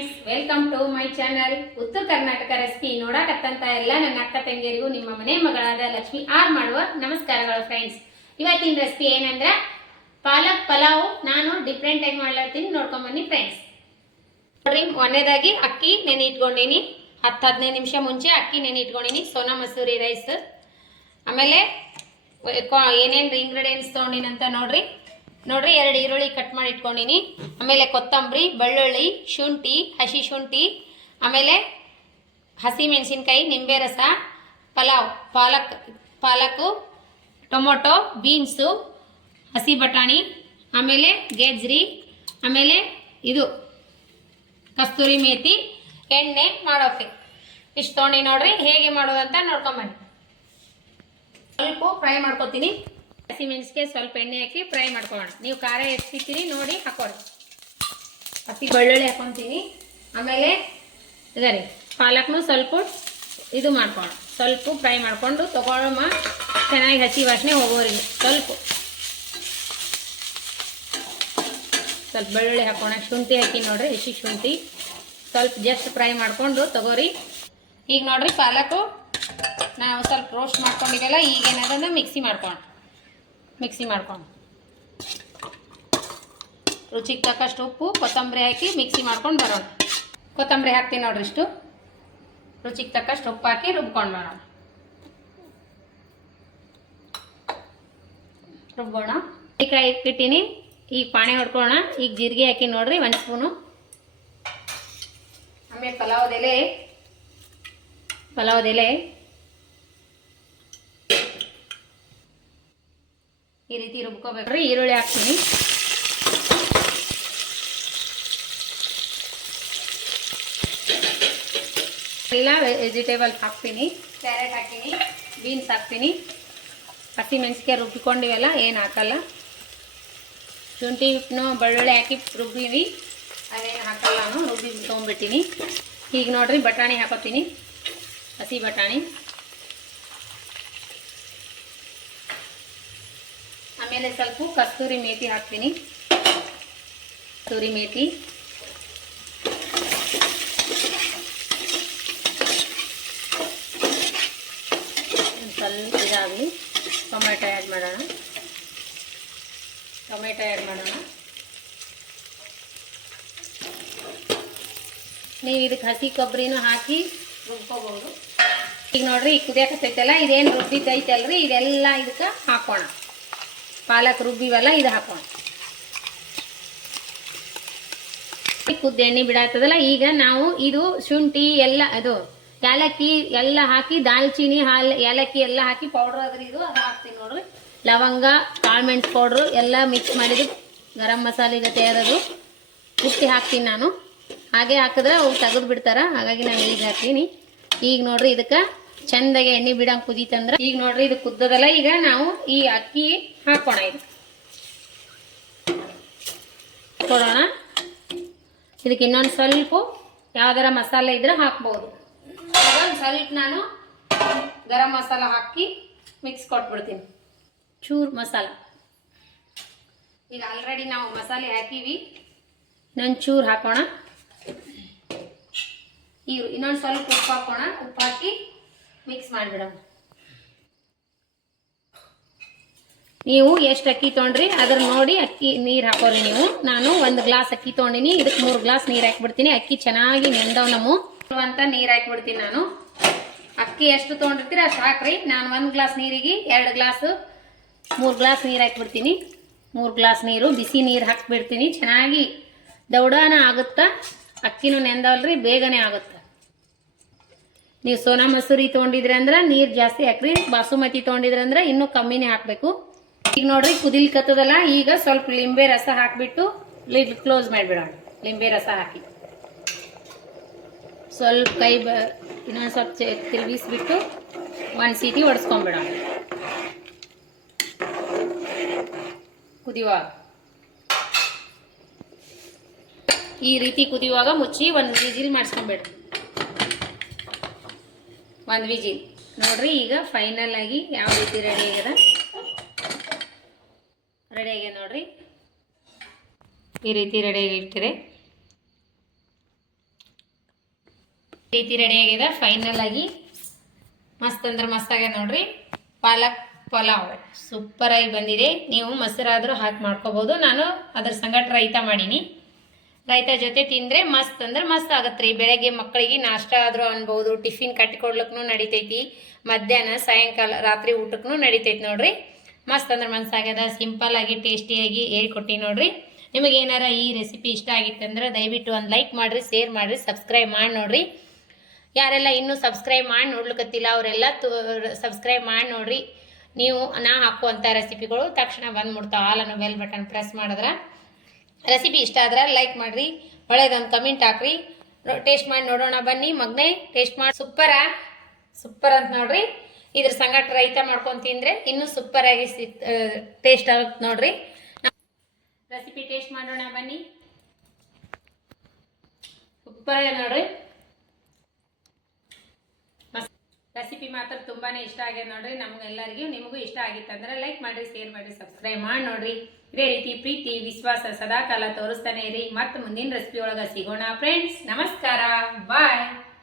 Friends, welcome to my channel Uttara Karnataka recipe. ನೋಡಕತ್ತಂತ ಎಲ್ಲ ನನ್ನ ಅಕ್ಕ ತಂಗಿಯರಿಗೂ ನಿಮ್ಮ ಮನೆ ಮಗಳಾದ ಲಕ್ಷ್ಮಿ ಆರ್ ಮಾಡುವ ನಮಸ್ಕಾರಗಳು. ಫ್ರೆಂಡ್ಸ್, ಇವತ್ತಿನ ರೆಸಿಪಿ ಏನಂದ್ರೆ ಪಾಲಕ್ ಪಲಾವ್. ನಾನು ಡಿಫ್ರೆಂಟ್ ಆಗಿ ಮಾಡ್ಲತ್ತೀನಿ, ನೋಡ್ಕೊಂಡ್ ಬನ್ನಿ ಫ್ರೆಂಡ್ಸ್. ನೋಡ್ರಿ, ಒಂದೇದಾಗಿ ಅಕ್ಕಿ ನೆನೆ ಇಟ್ಕೊಂಡಿನಿ. 10-15 ನಿಮಿಷ ಮುಂಚೆ ಅಕ್ಕಿ ನೆನೆ ಇಟ್ಕೊಂಡಿನಿ. ಸೋನಾ ಮಸೂರಿ ರೈಸ್. ಆಮೇಲೆ ಏನೇನು ಇಂಗ್ರೀಡಿಯೆಂಟ್ಸ್ ತೊಗೊಂಡಿನಂತ ನೋಡ್ರಿ. 2 ಈರುಳ್ಳಿ ಕಟ್ ಮಾಡಿ ಇಟ್ಕೊಂಡಿನಿ. ಆಮೇಲೆ ಕೊತ್ತಂಬರಿ, ಬೆಳ್ಳುಳ್ಳಿ, ಶುಂಠಿ, ಹಸಿ ಶುಂಠಿ, ಆಮೇಲೆ ಹಸಿ ಮೆಣಸಿನ್ಕಾಯಿ, ನಿಂಬೆ ರಸ, ಪಾಲಕು, ಟೊಮೊಟೊ, ಬೀನ್ಸು, ಹಸಿ ಬಟಾಣಿ, ಆಮೇಲೆ ಗೆಜ್ರಿ, ಆಮೇಲೆ ಇದು ಕಸ್ತೂರಿ ಮೇಥಿ, ಎಣ್ಣೆ ಮಾಡೋಕೆ ಇಷ್ಟು ತೊಗೊಂಡು ನೋಡ್ರಿ. ಹೇಗೆ ಮಾಡೋದಂತ ನೋಡ್ಕೊಂಬನ್ನಿ. ಸ್ವಲ್ಪ ಫ್ರೈ ಮಾಡ್ಕೊತೀನಿ. ಹಸಿ ಮೆಣಸಿಗೆ ಸ್ವಲ್ಪ ಎಣ್ಣೆ ಹಾಕಿ ಫ್ರೈ ಮಾಡ್ಕೊಳ್ಳೋಣ. ನೀವು ಖಾರ ಎಷ್ಟಿರ್ತೀರಿ ನೋಡಿ ಹಾಕೊಳ್ಳಿ. ಹಸಿ ಬೆಳ್ಳುಳ್ಳಿ ಹಾಕೊತೀನಿ. ಆಮೇಲೆ ಇದರಿ ಪಾಲಕ್ನು ಸ್ವಲ್ಪ ಇದು ಮಾಡ್ಕೊಳ್ಳೋಣ. ಸ್ವಲ್ಪ ಫ್ರೈ ಮಾಡಿಕೊಂಡು ತಗೊಳ್ಳೋಮ. ಚೆನ್ನಾಗಿ ಹಸಿ ವಾಸನೆ ಹೋಗೋರಿಗೆ ಸ್ವಲ್ಪ ಬೆಳ್ಳುಳ್ಳಿ ಹಾಕೋಣ. ಶುಂಠಿ ಹಾಕಿ ನೋಡ್ರಿ, ಹಸಿ ಶುಂಠಿ ಸ್ವಲ್ಪ ಜಸ್ಟ್ ಫ್ರೈ ಮಾಡಿಕೊಂಡು ತಗೋರಿ. ಈಗ ನೋಡ್ರಿ, ಪಾಲಕು ನಾವು ಸ್ವಲ್ಪ ರೋಸ್ಟ್ ಮಾಡ್ಕೊಂಡಿದ್ದೆಲ್ಲ ಈಗ ಏನಾದ್ರೆ ಮಿಕ್ಸಿ ಮಾಡ್ಕೊಂಡು ರುಚಿಗೆ ತಕ್ಕಷ್ಟು ಉಪ್ಪು, ಕೊತ್ತಂಬರಿ ಹಾಕಿ ಮಿಕ್ಸಿ ಮಾಡ್ಕೊಂಡು ಬರೋಣ. ಕೊತ್ತಂಬರಿ ಹಾಕ್ತೀನಿ ನೋಡ್ರಿ. ಇಷ್ಟು ರುಚಿಗೆ ತಕ್ಕಷ್ಟು ಉಪ್ಪು ಹಾಕಿ ರುಬ್ಕೊಂಡು ರುಬ್ಬೋಣ. ಕಾಯಿ ಇಟ್ಟಿನಿ. ಈಗ ಪಾಣಿ ಹೊಡ್ಕೊಳ್ಳೋಣ. ಈಗ ಜೀರಿಗೆ ಹಾಕಿ ನೋಡ್ರಿ, 1 ಸ್ಪೂನು. ಆಮೇಲೆ ಪಲಾವದೆಲೆ ಈ ರೀತಿ ರುಬ್ಕೋಬೇಕ್ರಿ. ಈರುಳ್ಳಿ ಹಾಕ್ತೀನಿ. ಎಲ್ಲ ವೆಜಿಟೇಬಲ್ಸ್ ಹಾಕ್ತೀನಿ. ಕ್ಯಾರೆಟ್ ಹಾಕ್ತೀನಿ, ಬೀನ್ಸ್ ಹಾಕ್ತೀನಿ. ಹಸಿ ಮೆಣಸಿಗೆ ರುಬ್ಬಿಕೊಂಡಿವೆಲ್ಲ, ಏನು ಹಾಕಲ್ಲ. ಶುಂಠಿ ಬೆಳ್ಳುಳ್ಳಿ ಹಾಕಿ ರುಬ್ಬಿವಿ, ಅದೇನು ಹಾಕಲ್ಲ. ನಾನು ರುಬ್ಬಿ ತೊಗೊಂಡ್ಬಿಟ್ಟಿನಿ. ಈಗ ನೋಡ್ರಿ, ಬಟಾಣಿ ಹಾಕೋತೀನಿ. ಹಸಿ ಬಟಾಣಿ. ಆಮೇಲೆ ಸ್ವಲ್ಪ ಕಸ್ತೂರಿ ಮೇಥಿ ಹಾಕ್ತೀನಿ. ಕಸ್ತೂರಿ ಮೇಥಿ, ಸ್ವಲ್ಪ ಇದಾಗಲಿ. ಟೊಮೆಟೊ ಆ್ಯಡ್ ಮಾಡೋಣ. ನೀವು ಇದಕ್ಕೆ ಹಸಿ ಕೊಬ್ಬರಿನೂ ಹಾಕಿ ರುಬ್ಕೋಬಹುದು. ಈಗ ನೋಡ್ರಿ, ಈಗ ಕುದಿಯಕತ್ತೈತಲ್ಲ, ಇದೇನು ರುಬ್ಬಿದ್ದೈತಲ್ರಿ, ಇದೆಲ್ಲ ಇದಕ್ಕೆ ಹಾಕೋಣ. ಪಾಲಕ್ ರುಬ್ಬಿವಲ್ಲ, ಇದು ಹಾಕೋಣ. ಕುದ್ದು ಎಣ್ಣೆ ಬಿಡಾತದಲ್ಲ, ಈಗ ನಾವು ಇದು ಶುಂಠಿ ಎಲ್ಲ ಅದು ಏಲಕ್ಕಿ ಎಲ್ಲ ಹಾಕಿ, ದಾಲ್ಚಿನ್ನಿ, ಏಲಕ್ಕಿ ಎಲ್ಲ ಹಾಕಿ ಪೌಡ್ರ್ ಅದ್ರಿ ಇದು, ಅದು ಹಾಕ್ತೀನಿ ನೋಡ್ರಿ. ಲವಂಗ, ಕಾಳುಮೆಣಸು ಪೌಡ್ರು ಎಲ್ಲ ಮಿಕ್ಸ್ ಮಾಡಿದ್ದು ಗರಂ ಮಸಾಲೆ ಜೊತೆ ಅದದು ಕುಟ್ಟಿ ಹಾಕ್ತೀನಿ ನಾನು. ಹಾಗೆ ಹಾಕಿದ್ರೆ ಅವು ತೆಗೆದು ಬಿಡ್ತಾರೆ, ಹಾಗಾಗಿ ನಾನು ಈಗ ಹಾಕ್ತೀನಿ. ಈಗ ನೋಡ್ರಿ, ಇದಕ್ಕೆ ಚೆಂದಾಗಿ ಎಣ್ಣೆ ಬಿಡಂಗೆ ಕುದೀತಂದ್ರೆ, ಈಗ ನೋಡ್ರಿ ಇದು ಕುದ್ದದಲ್ಲ. ಈಗ ನಾವು ಈ ಅಕ್ಕಿ ಹಾಕೋಣ. ಇದು ಕೊಡೋಣ. ಇದಕ್ಕೆ ಇನ್ನೊಂದು ಸ್ವಲ್ಪ ಯಾವ್ದಾರ ಮಸಾಲೆ ಇದ್ರೆ ಹಾಕ್ಬೋದು. ಅದೊಂದು ಸ್ವಲ್ಪ ನಾನು ಗರಂ ಮಸಾಲ ಹಾಕಿ ಮಿಕ್ಸ್ ಕೊಟ್ಬಿಡ್ತೀನಿ. ಚೂರು ಮಸಾಲ. ಈಗ ಆಲ್ರೆಡಿ ನಾವು ಮಸಾಲೆ ಹಾಕೀವಿ. ಇನ್ನೊಂದು ಚೂರು ಹಾಕೋಣ. ಈಗ ಇನ್ನೊಂದು ಸ್ವಲ್ಪ ಉಪ್ಪು ಹಾಕೋಣ. ಉಪ್ಪು ಹಾಕಿ ಮಿಕ್ಸ್ ಮಾಡಿಬಿಡೋಣ. ನೀವು ಎಷ್ಟು ಅಕ್ಕಿ ತೊಗೊಂಡ್ರಿ ಅದ್ರ ನೋಡಿ ಅಕ್ಕಿ ನೀರು ಹಾಕೋರಿ ನೀವು. ನಾನು 1 ಗ್ಲಾಸ್ ಅಕ್ಕಿ ತೊಗೊಂಡಿನಿ. ಇದಕ್ಕೆ 3 ಗ್ಲಾಸ್ ನೀರು ಹಾಕಿಬಿಡ್ತೀನಿ. ಅಕ್ಕಿ ಚೆನ್ನಾಗಿ ನೆಂದವ್ ನಮ್ಮ ಅಂತ ನೀರು ಹಾಕಿಬಿಡ್ತೀನಿ ನಾನು. ಅಕ್ಕಿ ಎಷ್ಟು ತೊಗೊಂಡಿರ್ತೀರ ಅಷ್ಟು ಹಾಕ್ರಿ. ನಾನು 1 ಗ್ಲಾಸ್ ನೀರಿಗೆ 2 ಗ್ಲಾಸ್ 3 ಗ್ಲಾಸ್ ನೀರು ಹಾಕಿಬಿಡ್ತೀನಿ. 3 ಗ್ಲಾಸ್ ನೀರು, ಬಿಸಿ ನೀರು ಹಾಕಿಬಿಡ್ತೀನಿ. ಚೆನ್ನಾಗಿ ದೌಡಾನ ಆಗುತ್ತಾ. ಅಕ್ಕಿನೂ ನೆಂದವಲ್ರಿ, ಬೇಗನೆ ಆಗುತ್ತೆ. ನೀವು ಸೋನಾ ಮಸೂರಿ ತೊಗೊಂಡಿದ್ರಿ ಅಂದ್ರೆ ನೀರು ಜಾಸ್ತಿ ಹಾಕ್ರಿ. ಬಾಸುಮತಿ ತೊಗೊಂಡಿದ್ರಿ ಅಂದ್ರೆ ಇನ್ನೂ ಕಮ್ಮಿನೇ ಹಾಕಬೇಕು. ಈಗ ನೋಡ್ರಿ, ಕುದಿಲಿಕತ್ತದಲ್ಲ. ಈಗ ಸ್ವಲ್ಪ ಲಿಂಬೆ ರಸ ಹಾಕಿಬಿಟ್ಟು ಲಿಡ್ ಕ್ಲೋಸ್ ಮಾಡಿಬಿಡೋಣ. ಲಿಂಬೆ ರಸ ಹಾಕಿ ಸ್ವಲ್ಪ ಇನ್ನೊಂದು ಸ್ವಲ್ಪ ತಿರುಗಿಸ್ಬಿಟ್ಟು 1 ಸೀಟಿ ಹೊಡೆಸ್ಕೊಂಡ್ಬಿಡೋಣ. ಕುದಿಯುವಾಗ ಈ ರೀತಿ ಕುದಿಯುವಾಗ ಮುಚ್ಚಿ 1 ವಿಜಿಲ್ ಮಾಡಿಸ್ಕೊಂಡ್ಬಿಡ್ರಿ. 1 ವಿಜಿಲ್ ನೋಡ್ರಿ. ಈಗ ಫೈನಲ್ ಆಗಿ ಯಾವ ರೀತಿ ರೆಡಿ ಆಗ್ಯದ ನೋಡ್ರಿ. ಈ ರೀತಿ ರೆಡಿ ಆಗಿರ್ತೀರಿ. ಈ ರೀತಿ ರೆಡಿ ಆಗಿದೆ ಫೈನಲ್ ಆಗಿ. ಮಸ್ತ್ ಅಂದ್ರೆ ಮಸ್ತ್ ಆಗ್ಯದ ನೋಡ್ರಿ. ಪಾಲಕ್ ಪಲಾವ್ ಸೂಪರ್ ಆಗಿ ಬಂದಿದೆ. ನೀವು ಮೊಸರಾದರೂ ಹಾಕಿ ಮಾಡ್ಕೋಬಹುದು. ನಾನು ಅದ್ರ ಸಂಗಟ ರೈತ ಮಾಡೀನಿ. ರೈತ ಜೊತೆ ತಿಂದರೆ ಮಸ್ತ್ ಅಂದ್ರೆ ಮಸ್ತ್ ಆಗತ್ತೆ ರೀ. ಬೆಳಗ್ಗೆ ಮಕ್ಕಳಿಗೆ ನಾಷ್ಟ ಆದರೂ ಅನ್ಬೋದು, ಟಿಫಿನ್ ಕಟ್ಟಿಕೊಡ್ಲಿಕ್ಕೂ ನಡಿತೈತಿ, ಮಧ್ಯಾಹ್ನ ಸಾಯಂಕಾಲ ರಾತ್ರಿ ಊಟಕ್ಕೂ ನಡಿತೈತಿ ನೋಡ್ರಿ. ಮಸ್ತ್ ಅಂದ್ರೆ ಮಸ್ತ್ ಆಗ್ಯದ. ಸಿಂಪಲ್ ಆಗಿ ಟೇಸ್ಟಿಯಾಗಿ ಹೇಳ್ಕೊಟ್ಟಿ ನೋಡ್ರಿ. ನಿಮಗೆ ಏನಾರ ಈ ರೆಸಿಪಿ ಇಷ್ಟ ಆಗಿತ್ತಂದ್ರೆ ದಯವಿಟ್ಟು ಒಂದು ಲೈಕ್ ಮಾಡಿರಿ, ಶೇರ್ ಮಾಡಿರಿ, ಸಬ್ಸ್ಕ್ರೈಬ್ ಮಾಡಿ ನೋಡ್ರಿ. ಯಾರೆಲ್ಲ ಇನ್ನೂ ಸಬ್ಸ್ಕ್ರೈಬ್ ಮಾಡಿ ನೋಡ್ಲಿಕ್ಕತ್ತಿಲ್ಲ ಅವರೆಲ್ಲ ಸಬ್ಸ್ಕ್ರೈಬ್ ಮಾಡಿ ನೋಡ್ರಿ. ನೀವು ನಾ ಹಾಕುವಂಥ ರೆಸಿಪಿಗಳು ತಕ್ಷಣ ಬಂದ್ಬಿಡ್ತಾವೆ. ಆಲ್ ಅನ್ನೋ ಬೆಲ್ ಬಟನ್ ಪ್ರೆಸ್ ಮಾಡಿದ್ರೆ. ರೆಸಿಪಿ ಇಷ್ಟ ಆದ್ರೆ ಲೈಕ್ ಮಾಡಿರಿ, ಒಳ್ಳೇದೊಂದು ಕಮೆಂಟ್ ಹಾಕ್ರಿ. ಟೇಸ್ಟ್ ಮಾಡಿ ನೋಡೋಣ ಬನ್ನಿ. ಮಗನೇ ಟೇಸ್ಟ್ ಮಾಡಿ ಸೂಪರ್ ಅಂತ ನೋಡ್ರಿ. ಇದ್ರ ಸಂಗಟ ರೈತ ಮಾಡ್ಕೊಂಡು ತಿಂದರೆ ಇನ್ನೂ ಸೂಪರ್ ಆಗಿ ಟೇಸ್ಟ್ ಆಗುತ್ತೆ ನೋಡ್ರಿ. ರೆಸಿಪಿ ಟೇಸ್ಟ್ ಮಾಡೋಣ ಬನ್ನಿ. ಸೂಪರ್ ಆಗಿದೆ ನೋಡ್ರಿ. ರೆಸಿಪಿ ಮಾತ್ರ ತುಂಬಾನೇ ಇಷ್ಟ ಆಗಿದೆ ನೋಡ್ರಿ ನಮಗೆಲ್ಲರಿಗೂ. ನಿಮಗೂ ಇಷ್ಟ ಆಗಿತ್ತಂದ್ರೆ ಲೈಕ್ ಮಾಡಿರಿ, ಶೇರ್ ಮಾಡಿರಿ, ಸಬ್ಸ್ಕ್ರೈಬ್ ಮಾಡಿ ನೋಡ್ರಿ. ಇದೇ ರೀತಿ ಪ್ರೀತಿ ವಿಶ್ವಾಸ ಸದಾಕಾಲ ತೋರಿಸ್ತಾನೆ ಇರಿ. ಮತ್ತೆ ಮುಂದಿನ ರೆಸಿಪಿ ಒಳಗೆ ಸಿಗೋಣ ಫ್ರೆಂಡ್ಸ್. ನಮಸ್ಕಾರ, ಬಾಯ್.